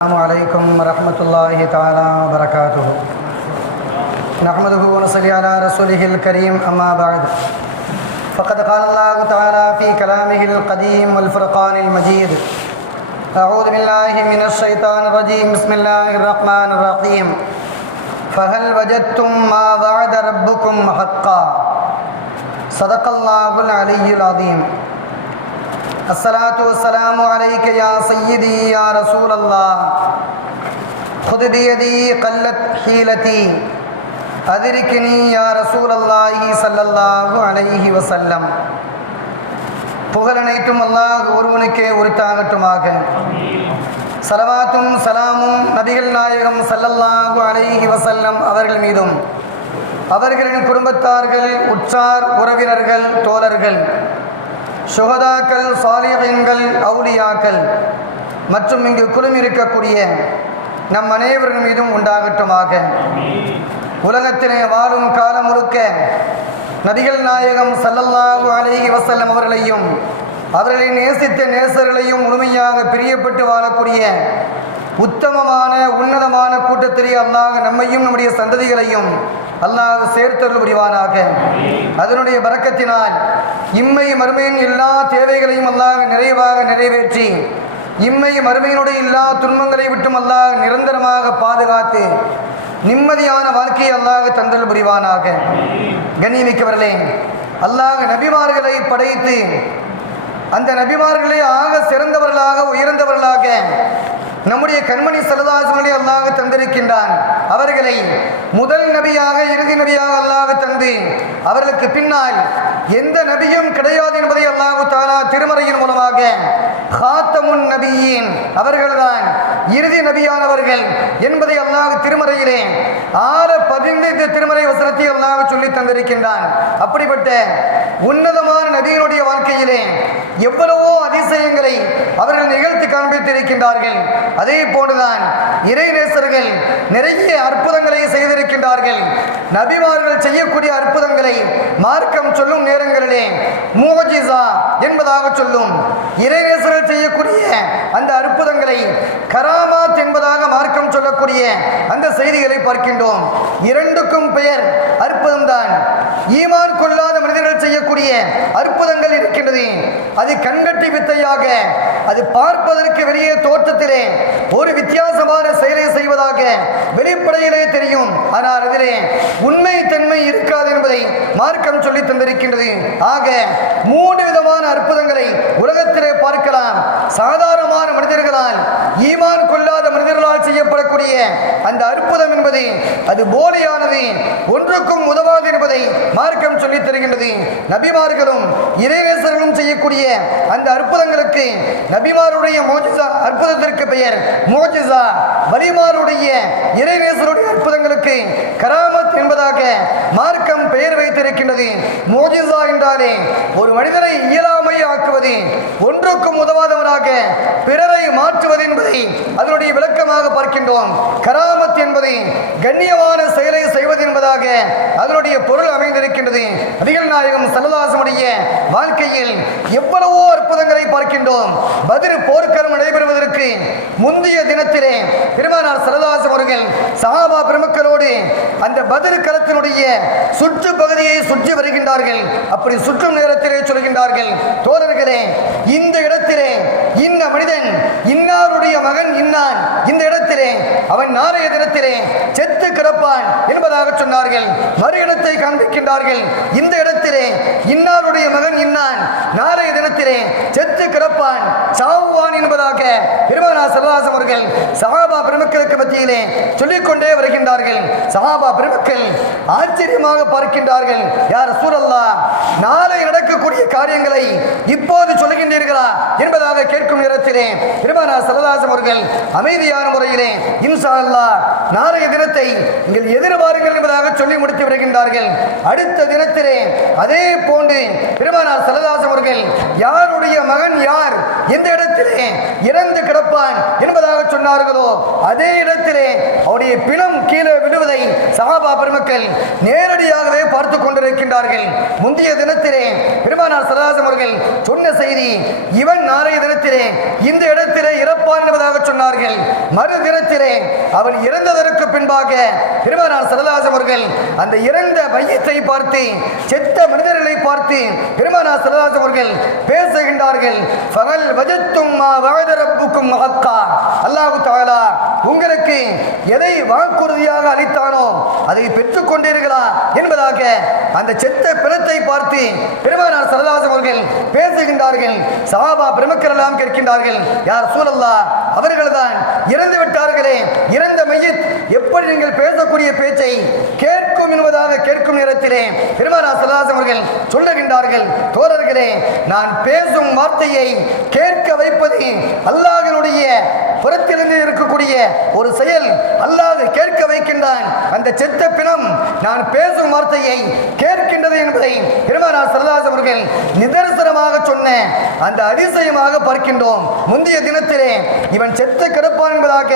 अस्सलामुअलैकुम वरहमतुल्लाहि ताला वबरकातुहु नहमदुहु व नसल्ली अला रसूलिहिल करीम अम्मा बअद फ़क़द क़ाल अल्लाहु ताला फ़ी कलामिहिल क़दीम वल फ़ुरक़ानिल मजीद अऊज़ु बिल्लाहि मिनश शैतानिर रजीम बिस्मिल्लाहिर रहमानिर रहीम फ़हल वजदतुम मा वअद रब्बुकुम हक़्क़ा सदक़ल्लाहुल अलिय्युल अज़ीम। अस्सलातु वस्सलामु अलैका या सय्यदी या रसूल अल्लाह खुद बियदी क़ल्लत हीलती अदरिकनी या रसूल अल्लाह सल्लल्लाहु अलैहि वसल्லம்। புகழனைத்தும் அல்லாஹ் ஒருவனுக்கே உரித்தாகட்டுமாக. ஸலவாத்தும் ஸலாமும் நபிகள் நாயகம் ஸல்லல்லாஹு அலைஹி வஸல்லம் அவர்கள் மீதும் அவர்களின் குடும்பத்தார்கள், உற்றார் உறவினர்கள், தோழர்கள், சுஹதாக்கள், சாலிஹீன்கள், அவுலியாக்கள் மற்றும் இங்கு குழுமிருக்கக்கூடிய நம் அனைவரின் மீதும் உண்டாகட்டுமாக. உலகத்திலே வாழும் காலம் முழுக்க நபிகள் நாயகம் ஸல்லல்லாஹு அலைஹி வஸல்லம் அவர்களையும் அவர்களை நேசித்த நேசர்களையும் முழுமையாக பிரியப்பட்டு வாழக்கூடிய உத்தமமான உன்னதமான கூட்டத்திலே அல்லாஹ் நம்மையும் நம்முடைய சந்ததிகளையும் அல்லாஹ் சேர்த்தருள் புரிவானாக. அதனுடைய பரக்கத்தினால் இம்மை மறுமையின் எல்லா தேவைகளையும் அல்லாஹ் நிறைவாக நிறைவேற்றி இம்மை மறுமையினுடைய எல்லா துன்பங்களை விட்டும் அல்லாஹ் நிரந்தரமாக பாதுகாத்து நிம்மதியான வாழ்க்கையை அல்லாஹ் தந்தருள் புரிவானாக. கண்ணியமிக்கவர்களே, அல்லாஹ் நபிமார்களை படைத்து அந்த நபிமார்களை ஆக சிறந்தவர்களாக உயர்ந்தவர்களாக நம்முடைய கண்மணி ஸல்லல்லாஹு அலைஹி வஸல்லம் அல்லாஹ் தந்திருக்கின்றான். அவர்களை முதல் நபியாக இறுதி நபியாக அல்லாஹ் தந்து அவர்களுக்கு பின்னால் எந்த நபியும் கிடையாது என்பதை அல்லாஹ் தஆலா திருமறையின் மூலமாக காத்தமுன் நபியீன் அவர்கள்தான் இறுதி நபியானவர்கள் என்பதை அல்லாஹ் திருமறையிலே 6-15 திருமறை வசனத்தை அல்லாஹ் சொல்லி தந்திருக்கின்றான். அப்படிப்பட்ட உன்னதமான நபியினுடைய வாழ்க்கையிலே எவ்வளவோ அதிசயங்களை அவர்கள் நிகழ்த்தி காண்பித்திருக்கின்றார்கள். அதே போன்றுதான் இறைநேசர்கள் நிறைய அற்புதங்களை செய்திருக்கின்றார்கள். நபிமார்கள் செய்யக்கூடிய அற்புதங்களை மார்க்கம் சொல்லும் நேரங்களிலே முஅஜிஸா என்பதாக சொல்லும். இறைநேசர்கள் செய்யக்கூடிய அந்த அற்புதங்களை கராமாத் என்பதாக மார்க்கம் சொல்லக்கூடிய அந்த செய்திகளை பார்க்கின்றோம். இரண்டுக்கும் பெயர் அற்புதம்தான். ஈமான் கொள்ளாத மனிதர்கள் செய்யக்கூடிய அற்புதங்கள் இருக்கின்றது. அது கண்கட்டி வித்தையாக, அது பார்ப்பதற்கு வெளியே தோற்றத்திலே ஒரு வித்தியாசமான செயலை செய்வதாக வெளிப்படையிலே தெரியும். ஆனால் அதிலே உண்மை தன்மை இருக்காது என்பதை மார்க்கம் சொல்லி தந்திருக்கின்றது. ஆக 3 விதமான அற்புதங்களை உலகத்திலே பார்க்கலாம். சாதாரணமான மனிதர்களால், ஈமான் கொள்ளாத மனிதர்களால் செய்யப்படக்கூடிய அந்த அற்புதம் என்பது அது போலியானது, ஒன்றுக்கும் உதவாது என்பதை மார்க்கம் சொல்லி தருகின்றது. நபிமார்களும் இறைநேசர்களும் செய்யக்கூடிய அந்த அற்புதங்களுக்கு நபிமாருடைய மோஜிசா அற்புதத்திற்கு பெயர் மோஜிசா, வலிமாருடைய இறைநேசருடைய அற்புதங்களுக்கு கராமத் என்பதாக மார்க்கம் பெயர் வைத்திருக்கின்றது. மோஜிசா என்றாலே ஒரு மனிதனை இயலாமை ஆக்குவது, ஒன்றுக்கும் உதவாதவராக பிறரை மாற்றுவது என்பதை அதனுடைய விளக்கமாக பார்க்கின்றோம். கராமத் என்பது கண்ணியமான செயலை செய்வது என்பதாக அதனுடைய பொருள் அமைந்திருக்கின்றது. நபிகள் நாயகம் ஸல்லல்லாஹு அலைஹி வஸல்லம் வாழ்க்கையில் எவ்வளவோ அற்புதங்களை பார்க்கின்றோம். பத்ர் போர்க்களம் நடைபெறுவதற்கு முந்தைய தினத்திலே பெருமானார் ஸல்லல்லாஹு அலைஹி வஸல்லம் அவர்கள் சஹாபா பெருமக்களோடு அந்த பத்ர் களத்தினுடைய சுற்று பகுதியை சுற்றி வருகின்றார்கள். அப்படி சுற்றும் நேரத்திலே சொல்கின்றார்கள், தோழர்களே, இந்த இடத்திலே இந்த மனிதன் இன்னாருடைய மகன் இன்னான், இந்த இடத்திலே அவன் நாளைய தினத்திலே செத்து கிடப்பான் என்பதாக சொன்னார்கள். மறு இடத்தை காண்பிக்கின்றார்கள், இந்த இடத்திலே இன்னாருடைய மகன் இன்னான் நாளைய தினத்திலே செத்து கிடப்பான், சாவுவான் என்பதாக பெருமானார் ஸல்லல்லாஹு அலைஹி வஸல்லம் அவர்கள் சஹாபா பெருமக்களுக்கு மத்தியிலே சொல்லிக்கொண்டே வருகின்றார்கள். சஹாபா பெருமக்கள் ஆச்சரியமாக பார்க்கின்றார்கள், யா ரசூலல்லாஹ், நாளை நடக்கக்கூடிய காரியங்களை இப்போது சொல்லுகின்றீர்களா என்பதாக கேட்கும் நேரத்திலே பெருமானார் ஸல்லல்லாஹு அலைஹி வஸல்லம் அவர்கள் அமைதியான முறையிலே இன்ஷா அல்லாஹ் நாளைய தினத்தை நீங்கள் எதிர்பாருங்கள் என்பதாக சொல்லி முடித்து வருகின்றார்கள். அடுத்த தினத்திலே அதே போன்று பெருமானார் ஸல்லல்லாஹு அலைஹி வஸல்லம் அவர்கள் யாருடைய மகன் யார், எந்த இடத்திலே இறந்து கிடப்பான் என்பதாக சொன்னார். சொன்னார்களோ அதே இடத்திலே அவருடைய பிணம் கீழே விழுவதை சஹாபா பெருமக்கள் நேரடியாகவே பார்த்து கொண்டிருக்கின்றார்கள். முந்தைய தினத்திலே பெருமானார் ஸல்லல்லாஹு அலைஹி அவர்கள் சொன்ன செய்தி, இவன் நாளைய தினத்திலே இந்த இடத்திலே இறப்பான் என்பதாக சொன்னார்கள். மறு தினத்திலே அவன் இறந்ததற்கு பின்பாக பெருமானார் ஸல்லல்லாஹு அலைஹி அவர்கள் அந்த இறந்த மையத்தை பார்த்து, செத்த மனிதர்களை பார்த்து பெருமானார் ஸல்லல்லாஹு அலைஹி அவர்கள் பேசுகின்றார்கள். ஃபகல் வஜத்தும் மா வஅத ரப்புக்கும் ஹக்கா, அல்லாஹ் தஆலா உங்களுக்கு எதை வாக்குறுதியாக அளித்தானோ அதை பெற்றுக் கொண்டீர்களா என்பதாக அந்த செத்த பிணத்தை பார்த்து பெருமானார் ஸல்லல்லாஹு அலைஹி அவர்கள் பேசுகின்றார்கள். சஹாபா பெருமக்கள் எல்லாம் கேட்கின்றார்கள், யா ரசூலல்லாஹ், அவர்கள்தான் இறந்து விட்டார்களே, இறந்த மையத் எப்படி நீங்கள் பேசக்கூடிய பேச்சை கேட்கும் என்பதாக கேட்கும் நேரத்திலே பெருமானார் ஸல்லல்லாஹு அலைஹி அவர்கள் சொல்லுகின்றார்கள், தோழர்களே, நான் பேசும் வார்த்தையை கேட்க வைப்பது அல்லாஹ்வினுடைய புறத்திலிருந்து இருக்கக்கூடிய ஒரு செயல். அல்லாஹ் கேட்க வைக்கின்றான். அந்த செத்த பிணம் நான் பேசும் வார்த்தையை கேட்கின்றது என்பதை பெருமானார் ஸல்லல்லாஹு அலைஹி அவர்கள் நிதர்சனமாக சொன்ன அந்த அதிசயமாக பார்க்கின்றோம். முந்தைய தினத்திலே இவன் செத்த கிடப்பான் என்பதாக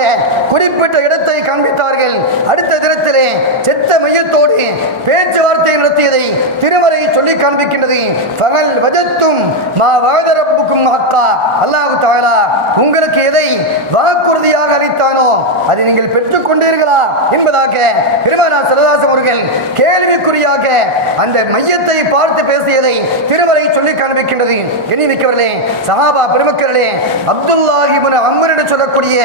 குறிப்பிட்ட இடத்தை காண்பித்தார்கள். அடுத்த தினத்திலே செத்த மையத்தோடு பேச்சுவார்த்தை நடத்தியதை திருமறை சொல்லி காண்பிக்கின்றது. ஃபகல் வஜத்தும் மா வஅத ரப்புக்கும் ஹக்கா, அல்லாஹ் தஆலா உங்களுக்கு எதை வாக்குறுதியாக அளித்தானோ அதை நீங்கள் பெற்றுக் கொண்டீர்களா என்பதாக பெருமானார் ஸல்லல்லாஹு அலைஹி அவர்கள் கேள்விக்குறியாக அந்த மையத்தை பார்த்து பேசியதை திருமறை சொல்லி காண்பிக்கின்றது. கண்ணியமிக்கவர்களே, சஹாபா பெருமக்களே, அப்துல்லாஹ் இப்னு அம்ர் என்று சொல்லக்கூடிய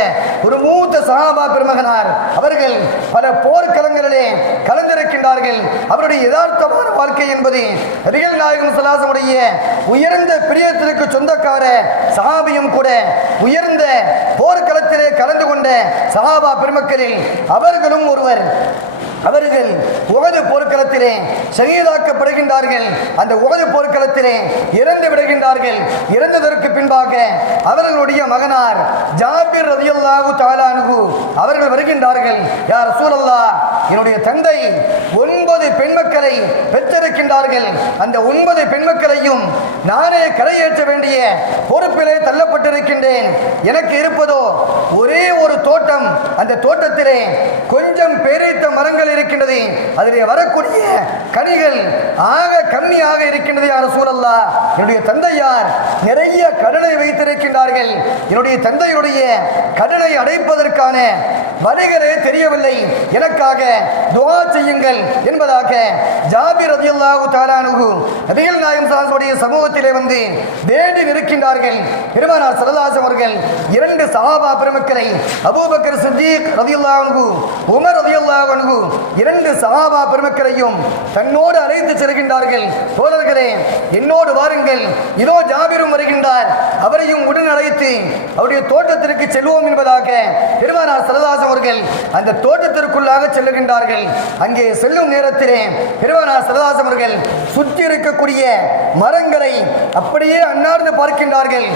ஒரு மூத்த சஹாபா பெருமகனார் அவர்கள் பல போர்க்களங்களிலே கலந்திருக்கின்றார்கள். அவருடைய யதார்த்தமான வாழ்க்கை என்பது நபிகள் நாயகம் ஸல்லல்லாஹு அலைஹி உடைய உயர்ந்த பிரியத்திற்கு சொந்தக்கார சஹாபியும் கூட, உயர்ந்த போர்க்களத்திலே கலந்து கொண்ட சஹாபா பெருமக்களில் அவர்களும் ஒருவர். அவர்கள் உஹது போர்க்களத்திலே ஷஹீதாக்கப்படுகின்றார்கள். அந்த உஹது போர்க்களத்திலே இறந்து விடுகின்றார்கள். இறந்ததற்கு பின்பாக அவர்களுடைய மகனார் ஜாபிர் ரலியல்லாஹு தஆலா அன்ஹு அவர்கள் வருகின்றார்கள். யா ரசூலல்லாஹ், என்னுடைய தந்தை 9 பெண்மக்களை பெற்றிருக்கின்றார்கள். அந்த 9 பெண்மக்களையும் நானே கரையேற்ற வேண்டிய பொறுப்பிலே தள்ளப்பட்டிருக்கின்றேன். எனக்கு இருப்பதோ ஒரே ஒரு தோட்டம். அந்த தோட்டத்திலே கொஞ்சம் பேரைத்த மரங்கள் இருக்கின்றது. அதிலே வரக்கூடிய கனிகள் ஆக கம்மியாக இருக்கின்றது. யா ரசூலல்லாஹ், என்னுடைய தந்தையார் நிறைய கடனை வைத்திருக்கின்றார்கள். என்னுடைய தந்தையுடைய கடனை அடைப்பதற்கான வழிகளே தெரியவில்லை. எனக்காக துஆ செய்யுங்கள் என்பதாக ஜாபிர் ரலியல்லாஹு தஆலா அன்ஹு நபிகள் நாயகம் ஸல்லல்லாஹு அலைஹி வஸல்லம் சமூகத்திலே வந்து வேண்டி நிற்கின்றார்கள். பெருமானார் ஸல்லல்லாஹு அலைஹி அவர்கள் 2 சஹாபா பெருமக்களை, அபூபக்கர் சித்தீக் ரலியல்லாஹு அன்ஹு, உமர் ரலியல்லாஹு அன்ஹு, 2 சஹாபா பெருமக்களையும் தன்னோடு அழைத்து செல்கின்றார்கள். தோழர்களே, என்னோடு வாருங்கள், இதோ ஜாபிரும் வருகின்றார், அவரையும் உடன் அழைத்து அவருடைய தோட்டத்திற்கு செல்வோம் என்பதாக பெருமானார் ஸல்லல்லாஹு அலைஹி அவர்கள் அந்த தோட்டத்திற்குள்ளாக செல்லுகின்றார்கள். அங்கே செல்லும் நேரத்திலே பெருமானார் ஸல்லல்லாஹு அலைஹி அவர்கள் சுற்றி இருக்கக்கூடிய மரங்களை அப்படியே அன்னார்ந்து பார்க்கின்றார்கள்.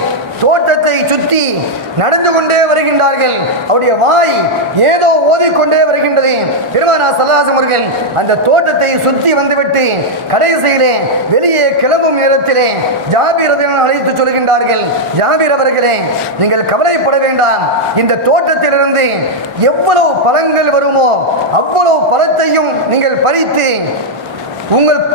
தோட்டத்தை சுற்றி நடந்து கொண்டே வருகின்றார்கள். அவருடைய வாய் ஏதோ ஓதிக்கொண்டே வருகின்றது. பெருமானார் ஸல்லல்லாஹு அலைஹி அவர்கள் அந்த தோட்டத்தை சுற்றி வந்துவிட்டு கடைசியிலே வெளியே கிளம்பும் நேரத்திலே ஜாபீர் ரலியல்லாஹு அழைத்து சொல்கின்றார்கள், ஜாபீர் அவர்களே, நீங்கள் கவலைப்பட வேண்டாம். இந்த தோட்டத்திலிருந்து எவ்வளவு பழங்கள் வருமோ அவ்வளவு பழத்தையும் நீங்கள் பறித்து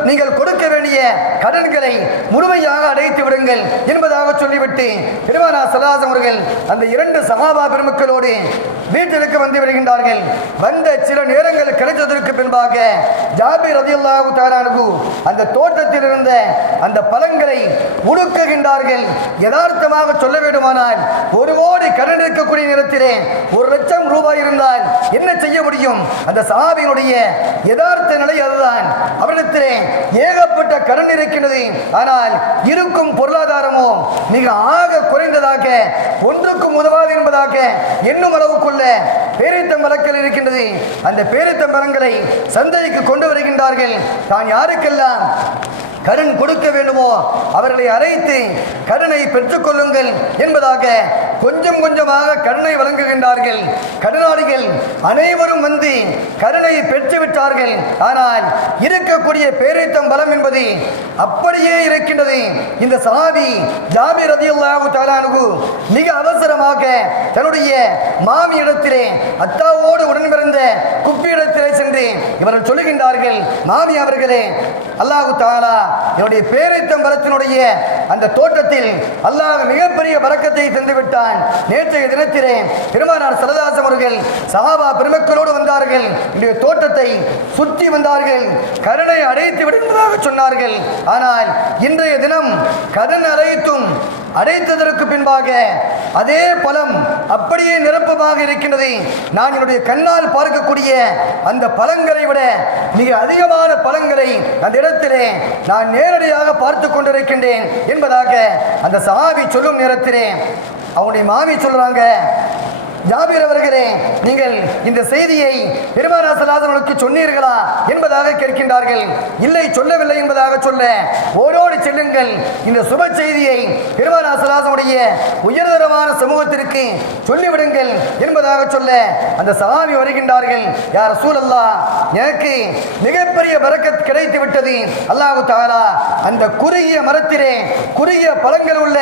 நீங்கள் கொடுக்க வேண்டிய கடன்களை முழுமையாக அடைத்து விடுங்கள் என்பதாக சொல்லிவிட்டு பெருமானார் ஸல்லல்லாஹு அலைஹி அவர்கள் அந்த 2 சஹாபா பெருமக்களோடு வீட்டிற்கு வந்து விடுகின்றார்கள். வந்த சில நேரங்கள் கிடைத்ததற்கு பின்பாக ஜாபீர் ரலியல்லாஹு தஆலா அன்ஹு அந்த தோட்டத்தில் இருந்த அந்த பழங்களை உடுக்குகின்றார்கள். யதார்த்தமாக சொல்ல வேண்டுமானால் 1 கோடி கடன் இருக்கக்கூடிய நேரத்திலே 1 லட்சம் ரூபாய் இருந்தால் என்ன செய்ய முடியும்? அந்த சஹாபியினுடைய யதார்த்த நிலை அதுதான். அவரிடத்திலே ஏகப்பட்ட கடன் இருக்கின்றது. ஆனால் இருக்கும் பொருளாதாரமோ மிக ஆக குறைந்ததாக, ஒன்றுக்கும் உதவாது என்பதாக எண்ணும் அளவுக்குள்ள பேரித்த மரங்கள் இருக்கின்றது. அந்த பேரித்த மரங்களை சந்தைக்கு கொண்டு வருகின்றார்கள். தான் யாருக்கெல்லாம் கடன் கொடுக்க வேண்டுமோ அவர்களை அழைத்து கடனை பெற்றுக்கொள்ளுங்கள் என்பதாக கொஞ்சம் கொஞ்சமாக கடனை வழங்குகின்றார்கள். கடனாளிகள் அனைவரும் வந்து கடனை பெற்றுவிட்டார்கள். ஆனால் இருக்கக்கூடிய பேரைத்தம் பலம் என்பது அப்படியே இருக்கின்றது. இந்த சஹாபி ஜாபிர் ரலியல்லாஹு தஆலா அன்ஹு மிக அவசரமாக தன்னுடைய மாமியிடத்திலே அத்தாவோடு உடன் பிறந்த குப்பியிடத்திலே சென்று இவர்கள் சொல்லுகின்றார்கள், மாமி அவர்களே, அல்லாஹு தஆலா என்னுடைய பேரைத்தம் பலத்தினுடைய அந்த தோட்டத்தில் அல்லாஹ் மிகப்பெரிய பரக்கத்தை தந்து விட்டான். நேற்றைய தினத்திலே பெருமானார் ஸல்லல்லாஹு அலைஹி அவர்கள் சஹாபா பெருமக்களோடு வந்தார்கள். இந்த தோட்டத்தை சுற்றி வந்தார்கள். கடனை அடைத்து விடுவதாக சொன்னார்கள். ஆனால் இன்றைய தினம் கடன் அடைத்ததற்கு பின்பாக அதே பழம் அப்படியே நிரப்பமாக இருக்கின்றது. நான் என்னுடைய கண்ணால் பார்க்கக்கூடிய அந்த பழங்களை விட மிக அதிகமான பழங்களை அந்த இடத்திலே நான் நேரடியாக பார்த்து கொண்டிருக்கின்றேன் என்பதாக அந்த சஹாபி சொல்லும் நேரத்திலே அவனுடைய மாமி சொல்றாங்க, ஜாபீர் அவர்களே, நீங்கள் இந்த செய்தியை பெருமானார் ஸல்லல்லாஹு அலைஹி வஸல்லம் சொன்னீர்களா என்பதாக கேட்கின்றார்கள். இல்லை, சொல்லவில்லை என்பதாக சொல்ல, ஓடோடு செல்லுங்கள், இந்த சுப செய்தியை பெருமானார் ஸல்லல்லாஹு அலைஹி வஸல்லம் உயர்தரமான சமூகத்திற்கு சொல்லிவிடுங்கள் என்பதாக சொல்ல அந்த சஹாபி வருகின்றார்கள். யா ரசூலல்லாஹ், எனக்கு மிகப்பெரிய பரக்கத் கிடைத்து விட்டது. அல்லாஹ் தஆலா அந்த குறுகிய மரத்திலே குறுகிய பழங்கள் உள்ள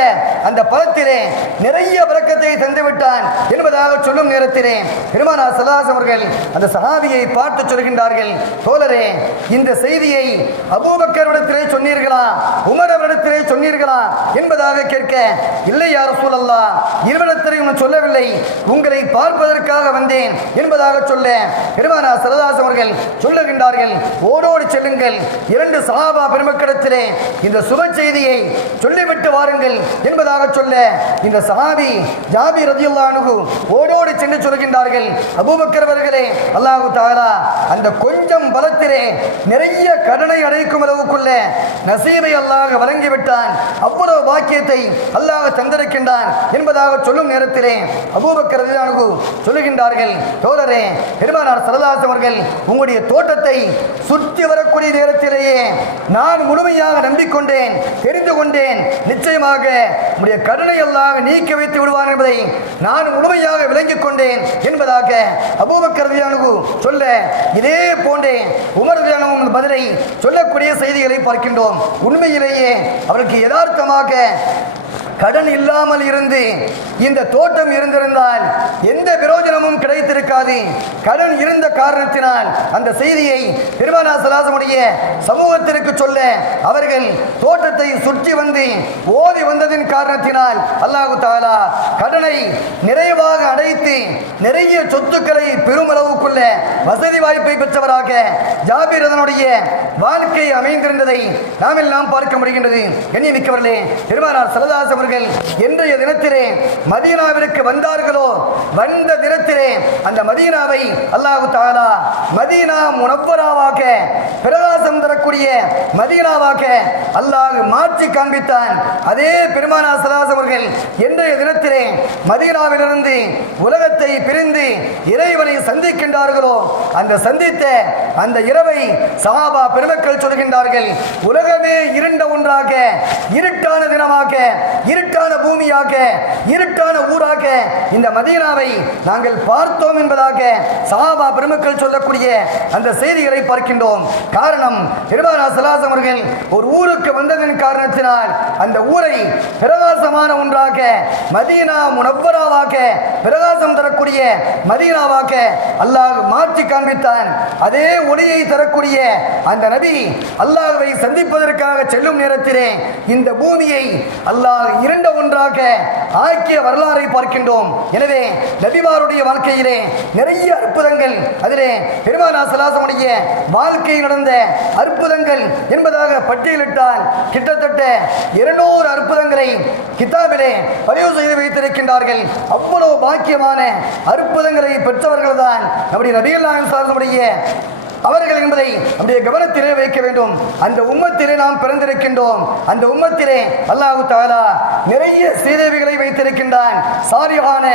அந்த பழத்திலே நிறைய பரக்கத்தை தந்து விட்டான் என்பதாக சொல்லும் நேரத்திலே பெருமானார் ஸல்லல்லாஹு அலைஹி அவர்கள் அந்த சஹாபியை பார்த்து சொல்கின்றார்கள், தோழரே, இந்த செய்தியை அபூபக்கரிடத்திலே சொன்னீர்களா, உமர் அவரிடத்திலே சொன்னீர்களா என்பதாக கேட்க, இல்லை யா ரசூலல்லாஹ், இருவரிடத்திலும் சொல்லவில்லை, உங்களை பார்ப்பதற்காக வந்தேன் என்பதாக சொல்ல பெருமானார் ஸல்லல்லாஹு அலைஹி அவர்கள் சொல்லுகின்றார்கள், ஓடோடு செல்லுங்கள், 2 சஹாபா பெருமக்களிடத்திலே இந்த சுப செய்தியை சொல்லிவிட்டு வாருங்கள் என்பதாக சொல்ல இந்த சஹாபி ஜாபீர் ரலியல்லாஹு அன்ஹு ஓடோடு சென்று சொல்கின்றார்கள், அபூபக்கர் அவர்களே, அல்லாஹ் தஆலா அந்த கொஞ்சம் பலத்திலே நிறைய கடனை அடைக்கும் அளவுக்குள்ள நசீபை அல்லாஹ் வழங்கிவிட்டான். அவ்வளவு பாக்கியத்தை அல்லாஹ் தந்திருக்கின்றான் என்பதாக சொல்லும் நேரத்திலே அபூபக்கர் ரலியல்லாஹு அன்ஹு சொல்லுகின்றார்கள், தோழரே, பெருமானார் ஸல்லல்லாஹு அலைஹி அவர்கள் உங்களுடைய தோட்டத்தை சுற்றி வரக்கூடிய நேரத்திலேயே நான் முழுமையாக நம்பிக்கொண்டேன், தெரிந்து கொண்டேன், நிச்சயமாக உங்களுடைய கடனை அல்லாஹ் நீக்கி வைத்து விடுவான் என்பதை நான் முழுமையாக விளங்கிக் கொண்டேன் என்பதாக அபூபக்கர் ரலியல்லாஹு அன்ஹு சொல்ல, இதே போன்றே உமர் ரலியல்லாஹு அன்ஹு பதிலை சொல்லக்கூடிய செய்திகளை பார்க்கின்றோம். உண்மையிலேயே அவருக்கு யதார்த்தமாக கடன் இல்லாமல் இருந்து இந்த தோட்டம் இருந்திருந்தால் எந்த பிரயோஜனமும் கிடைத்திருக்காது. கடன் இருந்த காரணத்தினால் அந்த செய்தியை பெருமானார் ஸல்லல்லாஹு அலைஹி வஸல்லம் சமூகத்திற்கு சொல்ல அவர்கள் தோட்டத்தை சுற்றி வந்து ஓதி வந்ததின் காரணத்தினால் அல்லாஹ் தஆலா கடனை நிறைவாக அடைத்து நிறைய சொத்துக்களை பெருமளவுக்குள்ள வசதி வாய்ப்பை பெற்றவராக ஜாபீர் அதனுடைய வாழ்க்கை அமைந்திருந்ததை நாம் எல்லாம் பார்க்க முடிகின்றது. கண்ணியமிக்கவர்களே, பெருமானார் ஸல்லல்லாஹு அலைஹி வஸல்லம் என்றைய தினத்திலே மதீனாவிற்கு வந்தார்களோ, வந்த தினத்திலே அந்த மதீனாவை அல்லாஹ் தஆலா மதீனா முனவ்வராவாக, பிரகாசம் தரக்கூடிய மதீனாவாக அல்லாஹ் மாற்றி காண்பித்தான். அதே பெருமானார் ஸல்லல்லாஹு அலைஹி அவர்கள் என்றைய தினத்திலே மதீனாவிலிருந்து உலகத்தை பிரிந்து இறைவனை சந்திக்கின்றார்களோ, அந்த சந்தித்த அந்த இரவை சஹாபா பெருமக்கள் சொல்கின்றார்கள், உலகமே இருண்ட ஒன்றாக, இருட்டான தினமாக, இருட்டான பூமியாக, இருட்டான ஊராக இந்த மதீனாவை நாங்கள் பார்த்தோம் என்பதாக சஹாபா பெருமக்கள் சொல்லக்கூடிய அந்த செய்திகளை பார்க்கின்றோம். காரணம், பெருமானார் ஸல்லல்லாஹு அலைஹி அவர்கள் ஒரு ஊருக்கு வந்ததன் காரணத்தினால் அந்த ஊரை பிரகாசமான ஒன்றாக, மதீனா முனவ்வராவாக, பிரகாசம் தரக்கூடிய மதீனாவாக அல்லாஹ் மாற்றி காண்பித்தான். அதே ஒளியை தரக்கூடிய அந்த நபி அல்லாஹ்வை சந்திப்பதற்காக செல்லும் நேரத்திலே இந்த பூமியை அல்லாஹ் இருண்ட ஒன்றாக ஆக்கிய வரலாறை பார்க்கின்றோம். எனவே நபிமாருடைய வாழ்க்கையிலே நிறைய அற்புதங்கள், அதிலே பெருமானார் ஸல்லல்லாஹு அலைஹி வாழ்க்கையில் நடந்த அற்புதங்கள் என்பதாக பட்டியலிட்டால் கிட்டத்தட்ட 200 அற்புதங்களை கிதாபிலே பதிவு செய்து வைத்திருக்கின்றார்கள். அவ்வளவு பாக்கியமான அற்புதங்களை பெற்றவர்கள் தான் நம்முடைய நபிகள் நாயகம் ஸல்லல்லாஹு அலைஹி அவர்கள் என்பதை நம்முடைய கவனத்திலே வைக்க வேண்டும். அந்த உம்மத்திலே நாம் பிறந்திருக்கின்றோம். அந்த உம்மத்திலே அல்லாஹ் தஆலா நிறைய சீதேவிகளை வைத்திருக்கின்றான். சாலிஹான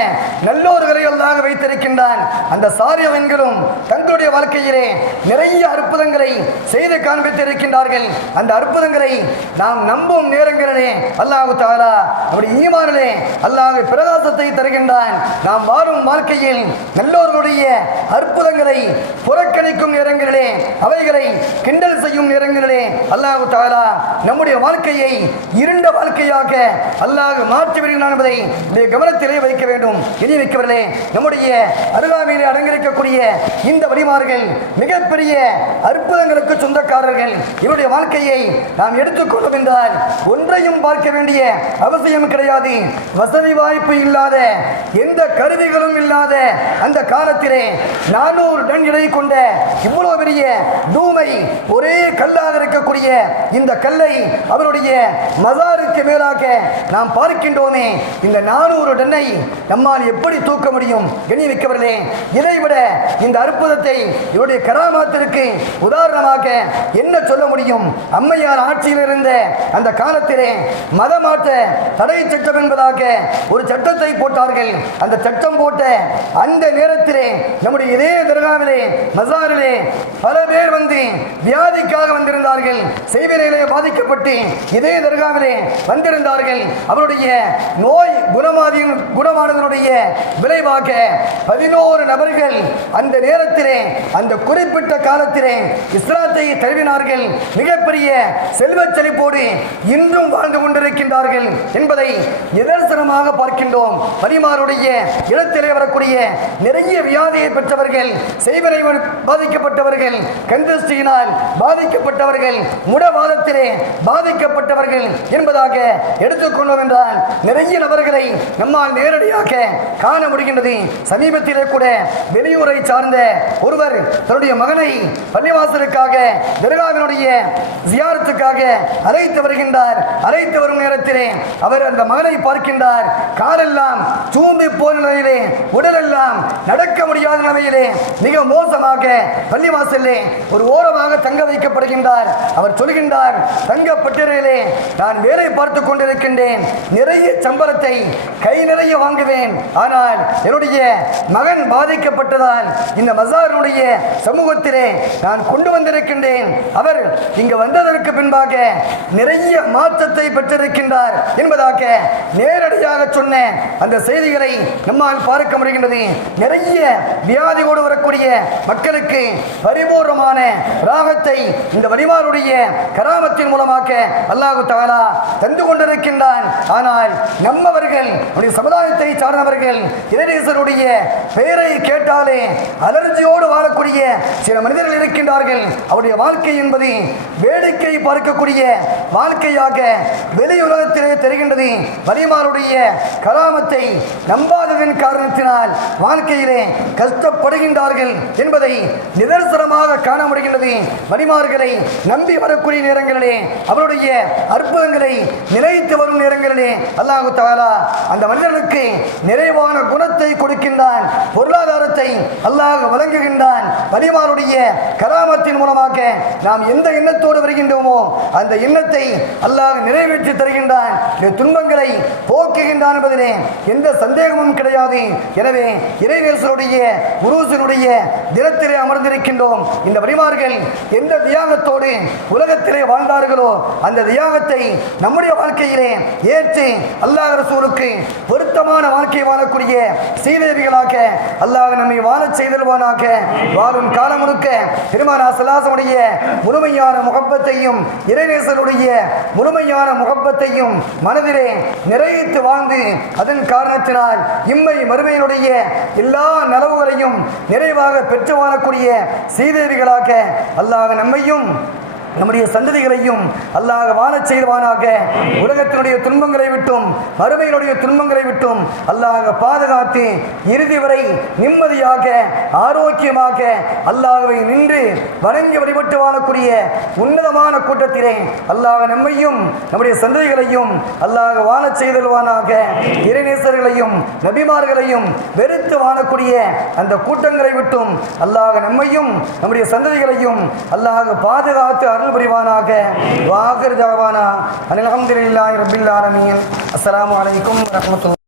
நல்லோர்களை அல்லாஹ் வைத்திருக்கின்றான். அந்த சாலிஹீன்களும் தங்களுடைய வாழ்க்கையிலே நிறைய அற்புதங்களை செய்து காண்பித்திருக்கின்றார்கள். அந்த அற்புதங்களை நாம் நம்பும் நேரங்களிலே அல்லாஹ் தஆலா நம்முடைய ஈமானிலே அல்லாஹ் பிரகாசத்தை தருகின்றான். நாம் வாழும் வாழ்க்கையில் நல்லோர்களுடைய அற்புதங்களை புறக்கணிக்கும் நேரங்களிலே, அவைகளை கிண்டல் செய்யும் நேரங்களிலே அல்லாஹ் தஆலா நம்முடைய வாழ்க்கையை இருண்ட வாழ்க்கையாக அல்லாஹ் மாற்றி விடுகிறான் என்பதை கவனத்திலே வைக்க வேண்டும். இனி வைக்கவில்லை, நம்முடைய அருகாமையிலே அடங்கியிருக்கக்கூடிய இந்த வழிமார்கள் மிகப்பெரிய அற்புதங்களுக்கு சொந்தக்காரர்கள். இவருடைய வாழ்க்கையை நாம் எடுத்துக்கொள்ளும் என்றால் ஒன்றையும் பார்க்க வேண்டிய அவசியம் கிடையாது. வசதி வாய்ப்பு இல்லாத, எந்த கருவிகளும் இல்லாத அந்த காலத்திலே 400 டன் எடை கொண்ட இவ்வளவு பெரிய தூமை ஒரே கல்லாக இருக்கக்கூடிய இந்த கல்லை அவருடைய மசாருக்கு மேலாக நாம் பார்க்கின்றோமே. இந்த 400 டன்னை நம்மால் எப்படி தூக்க முடியும்? கண்ணியமிக்கவர்களே, இதைவிட இந்த அற்புதத்தை இவருடைய கராமாத்திற்கு உதாரணமாக என்ன சொல்ல முடியும்? அம்மையார் ஆட்சியில் இருந்த அந்த காலத்திலே மதமாற்ற தடை சட்டம் என்பதாக ஒரு சட்டத்தை போட்டார்கள். அந்த சட்டம் போட்ட அந்த நேரத்திலே நம்முடைய இதே தர்காவிலே மசாரிலே பல பேர் வந்து வியாதிக்காக வந்திருந்தார்கள். செய்வினையிலே பாதிக்கப்பட்டு இதே தர்காவிலே வந்திருந்தார்கள். அவருடைய நோய் குணமானதனுடைய விளைவாக 11 நபர்கள் அந்த நேரத்திலே, அந்த குறிப்பிட்ட காலத்திலே இஸ்லாத்தை தழுவினார்கள். மிகப்பெரிய செல்வச் செழிப்போடு இன்றும் வாழ்ந்து கொண்டிருக்கின்றார்கள் என்பதை நிதர்சனமாக பார்க்கின்றோம். வலிமாருடைய இடத்திலே வரக்கூடிய நிறைய வியாதியை பெற்றவர்கள், செய்வனை பாதிக்கப்பட்டவர்கள், கந்தஸ்டியினால் பாதிக்கப்பட்டவர்கள், முடவாதத்திலே பாதிக்கப்பட்டவர்கள் என்பதாக எடுத்துக்கொண்டோம் என்றால் நிறைய நபர்களை நம்மால் நேரடியாக காண முடிகின்றது. சமீபத்திலே கூட வெளியூரை சார்ந்த ஒருவர் தன்னுடைய மகனை பள்ளிவாசலுக்காக தர்காவினுடைய ஜியாரத்துக்காக அழைத்து வருகின்றார். அழைத்து வரும் நேரத்திலே அவர் அந்த மகனை பார்க்கின்றார். காலெல்லாம் சூம்பி போன நிலையிலே, உடலெல்லாம் நடக்க முடியாத நிலையிலே மிக மோசமாக பள்ளிவாசலே ஒரு ஓரமாக தங்க வைக்கப்படுகின்றார். அவர் சொல்கின்றார், தங்கப்பட்டிரையிலே நான் வேலை பார்த்துக் கொண்டிருக்கின்றேன், நிறைய சம்பளத்தை கை நிறைய வாங்குவேன். ஆனால் என்னுடைய மகன் பாதிக்கப்பட்டதால் இந்த மசாருடைய சமூகத்திலே நான் கொண்டு வந்திருக்கின்றேன். அவர் இங்கு வந்ததற்கு பின்பாக நிறைய மாற்றத்தை பெற்றிருக்கின்றார் என்பதாக நேரடியாக சொன்ன அந்த செய்திகளை நம்மால் பார்க்க முடிகின்றது. நிறைய வியாதியோடு வரக்கூடிய மக்களுக்கு பரிபூர்ணமான ராகத்தை இந்த வலிமாருடைய கராமத்தின் மூலமாக அல்லாஹ் தஆலா தந்து கொண்டிருக்கின்றான். ஆனால் நம்மவர்கள், சமுதாயத்தை சார்ந்தவர்கள் இறைநேசருடைய பெயரை கேட்டாலே அலர்ஜியோடு வாழக்கூடிய சில மனிதர்கள் இருக்கின்றார்கள். அவருடைய வாழ்க்கை என்பது வேடிக்கை பார்க்கக்கூடிய வாழ்க்கையாக வெளியுலகத்திலே தெரிகின்றது. வலிமாருடைய கராமத்தை நம்பாததன் காரணத்தினால் வாழ்க்கையிலே கஷ்டப்படுகின்றார்கள் என்பதை நிதர்சனமாக காண முடிகின்றது. வலிமார்களை நம்பி வரக்கூடிய நேரங்களிலே, அவருடைய அற்புதங்களை நினைத்து வரும் நேரங்களிலே அல்லாஹ் தஆலா அந்த மனிதனுக்கு நிறைவான குணத்தை கொடுக்கின்றான், பொருளாதாரத்தை அல்லாஹ் வழங்குகின்றான். வலிமாருடைய கராமத்தின் மூலமாக நாம் எந்த எண்ணத்தோடு வருகின்றோமோ அந்த எண்ணத்தை அல்லாஹ் நிறைவேற்றி தருகின்றான், துன்பங்களை போக்குகின்றான் என்பதிலே எந்த சந்தேகமும் கிடையாது. எனவே இறைநேசருடைய உருசினுடைய தினத்திலே அமர்ந்திருக்கின்றோம். இந்த வலிமார்கள் எந்த தியாகத்தோடு உலகத்திலே வாழ்ந்தார்களோ அந்த தியாகத்தை நம்முடைய வாழ்க்கையிலே ஏற்று அல்லாஹ் ரசூலுக்கு பொருத்தமான வாழ்க்கை வாழக்கூடிய சீதேவிகளாக அல்லாஹ் நம்மை வாழச் செய்தல்வானாக. வாழும் காலம் முழுக்க பெருமானா ஸல்லல்லாஹு முழுமையான முகப்பத்தையும் இறைநேசருடைய முழுமையான முகப்பத்தையும் மனதிலே நிறைத்து வாழ்ந்து அதன் காரணத்தினால் இம்மை மறுமையினுடைய எல்லா நலவுகளையும் நிறைவாக பெற்று வாழக்கூடிய சீதேவிகளாக அல்லாஹ் நம்மையும் நம்முடைய சந்ததிகளையும் அல்லாஹ் வாழச் செய்வானாக. உலகத்தினுடைய துன்பங்களை விட்டும் மறுமையினுடைய துன்பங்களை விட்டும் விட்டும் அல்லாஹ் பாதுகாத்து இறுதி வரை நிம்மதியாக ஆரோக்கியமாக அல்லாஹ்வை நின்று வணங்கி வழிபட்டு வாழக்கூடிய உன்னதமான கூட்டத்திலே அல்லாஹ் நம்மையும் நம்முடைய சந்ததிகளையும் அல்லாஹ் வாழச் செய்தல்வானாக. இறைநேசர்களையும் நபிமார்களையும் வெறுத்து வாழக்கூடிய அந்த கூட்டங்களை விட்டும் அல்லாஹ் நம்மையும் நம்முடைய சந்ததிகளையும் அல்லாஹ் பாதுகாத்து அருள் புரிவானாக. வாகிர் தாவானா அல்ஹம்துலில்லாஹி ரப்பில் ஆலமீன். அஸ்ஸலாமு அலைக்கும் வரஹ்மத்துல்லாஹி.